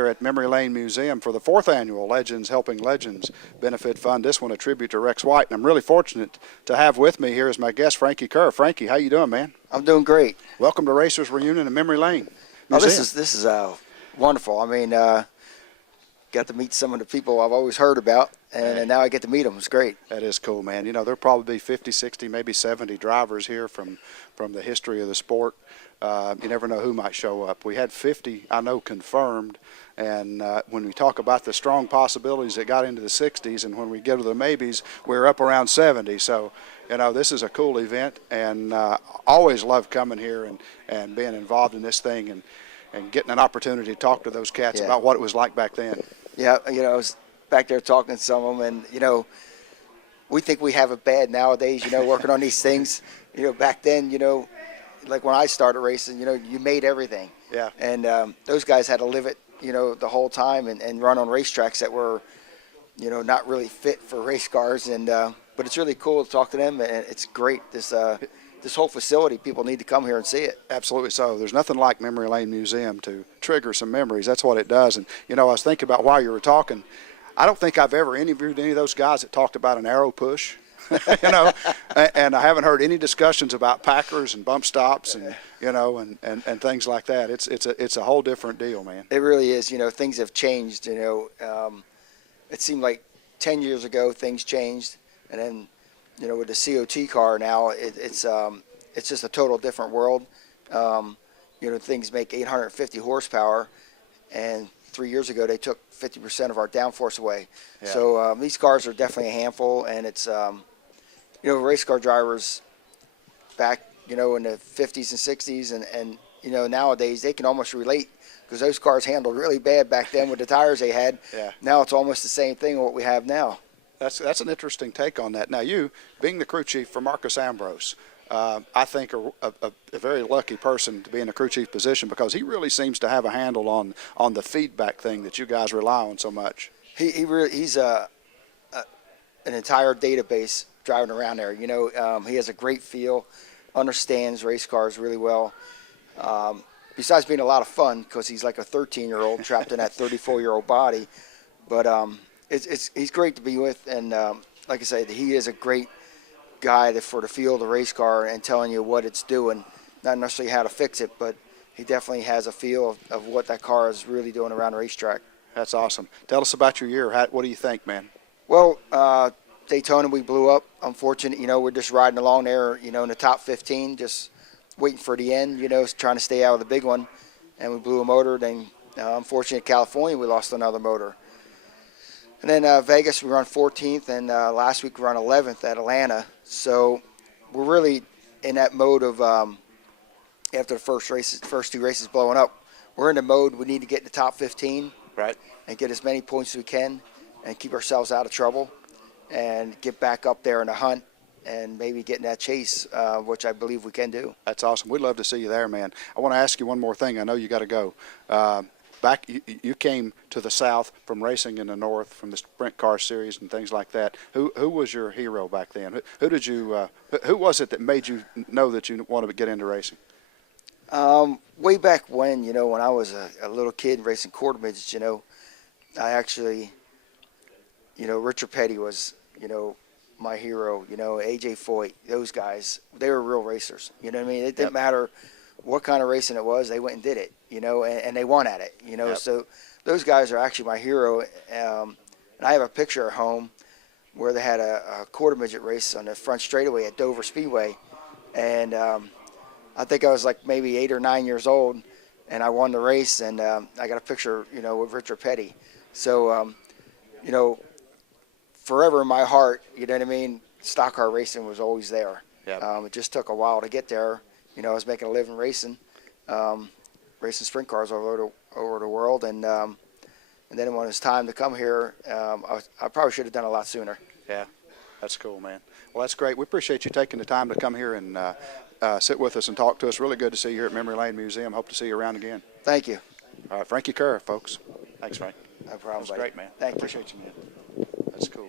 Here at Memory Lane Museum for the 4th annual Legends Helping Legends Benefit Fund. This one a tribute to Rex White, and I'm really fortunate to have with me here as my guest Frankie Kerr. Frankie, how you doing, man? I'm doing great. Welcome to Racers Reunion in Memory Lane Museum. Oh, this is wonderful. I mean, got to meet some of the people I've always heard about, and now I get to meet them. It's great. That is cool, man. You know, there'll probably be 50, 60, maybe 70 drivers here from the history of the sport. You never know who might show up. We had 50, I know, confirmed. And when we talk about the strong possibilities that got into the 60s, and when we get to the maybes, we're up around 70. So, you know, this is a cool event, and always love coming here and being involved in this thing and getting an opportunity to talk to those cats about what it was like back then. Yeah, you know, I was back there talking to some of them, and, you know, we think we have it bad nowadays, you know, working on these things. You know, back then, you know, like when I started racing, you know, you made everything. Yeah. And those guys had to live it, you know, the whole time and run on racetracks that were, you know, not really fit for race cars. And but it's really cool to talk to them, and it's great. This whole facility, people need to come here and see it. Absolutely so. There's nothing like Memory Lane Museum to trigger some memories. That's what it does. And, you know, I was thinking about while you were talking, I don't think I've ever interviewed any of those guys that talked about an arrow push. You know, and I haven't heard any discussions about Packers and bump stops and, you know, and things like that. It's a whole different deal, man. It really is. You know, things have changed. You know, it seemed like 10 years ago things changed, and then, you know, with the COT car now, it's just a total different world. You know, things make 850 horsepower, and 3 years ago they took 50% of our downforce away. Yeah. So these cars are definitely a handful, and it's you know, race car drivers back, you know, in the 50s and 60s, and you know, nowadays they can almost relate because those cars handled really bad back then with the tires they had. Yeah. Now it's almost the same thing what we have now. That's an interesting take on that. Now, you being the crew chief for Marcus Ambrose, I think a very lucky person to be in a crew chief position because he really seems to have a handle on the feedback thing that you guys rely on so much. He's an entire database driving around there. You know, he has a great feel, understands race cars really well. Besides being a lot of fun because he's like a 13-year-old trapped in that 34-year-old body, but he's great to be with, and like I said, he is a great guy for the feel of the race car and telling you what it's doing, not necessarily how to fix it, but he definitely has a feel of what that car is really doing around the racetrack. That's awesome. Tell us about your year. What do you think, man? Well, Daytona, we blew up. Unfortunate, you know, we're just riding along there, you know, in the top 15, just waiting for the end, you know, trying to stay out of the big one, and we blew a motor. Then, unfortunately, California, we lost another motor. And then Vegas, we run 14th, and last week we run 11th at Atlanta. So we're really in that mode of after the first two races blowing up, we're in the mode we need to get in the top 15, right, and get as many points as we can, and keep ourselves out of trouble, and get back up there in the hunt, and maybe get in that chase, which I believe we can do. That's awesome. We'd love to see you there, man. I want to ask you one more thing. I know you got to go. You came to the South from racing in the North, from the Sprint Car Series and things like that. Who was your hero back then? Who was it that made you know that you wanted to get into racing? Way back when, you know, when I was a little kid racing quarter midgets, you know, I actually, you know, Richard Petty was, you know, my hero. You know, AJ Foyt, those guys, they were real racers. You know what I mean? It didn't matter what kind of racing it was, they went and did it, you know, and they won at it, you know. So those guys are actually my hero. And I have a picture at home where they had a quarter midget race on the front straightaway at Dover Speedway. And I think I was like maybe 8 or 9 years old, and I won the race, and I got a picture, you know, with Richard Petty. So, you know, forever in my heart, you know what I mean, stock car racing was always there. Yep. It just took a while to get there. You know, I was making a living racing sprint cars over the world, and then when it was time to come here, I probably should have done it a lot sooner. Yeah, that's cool, man. Well, that's great. We appreciate you taking the time to come here and sit with us and talk to us. Really good to see you here at Memory Lane Museum. Hope to see you around again. Thank you. All right, Frankie Kerr, folks. Thanks, Frank. No problem, That was great, man. Thank you. Appreciate you, man. That's cool.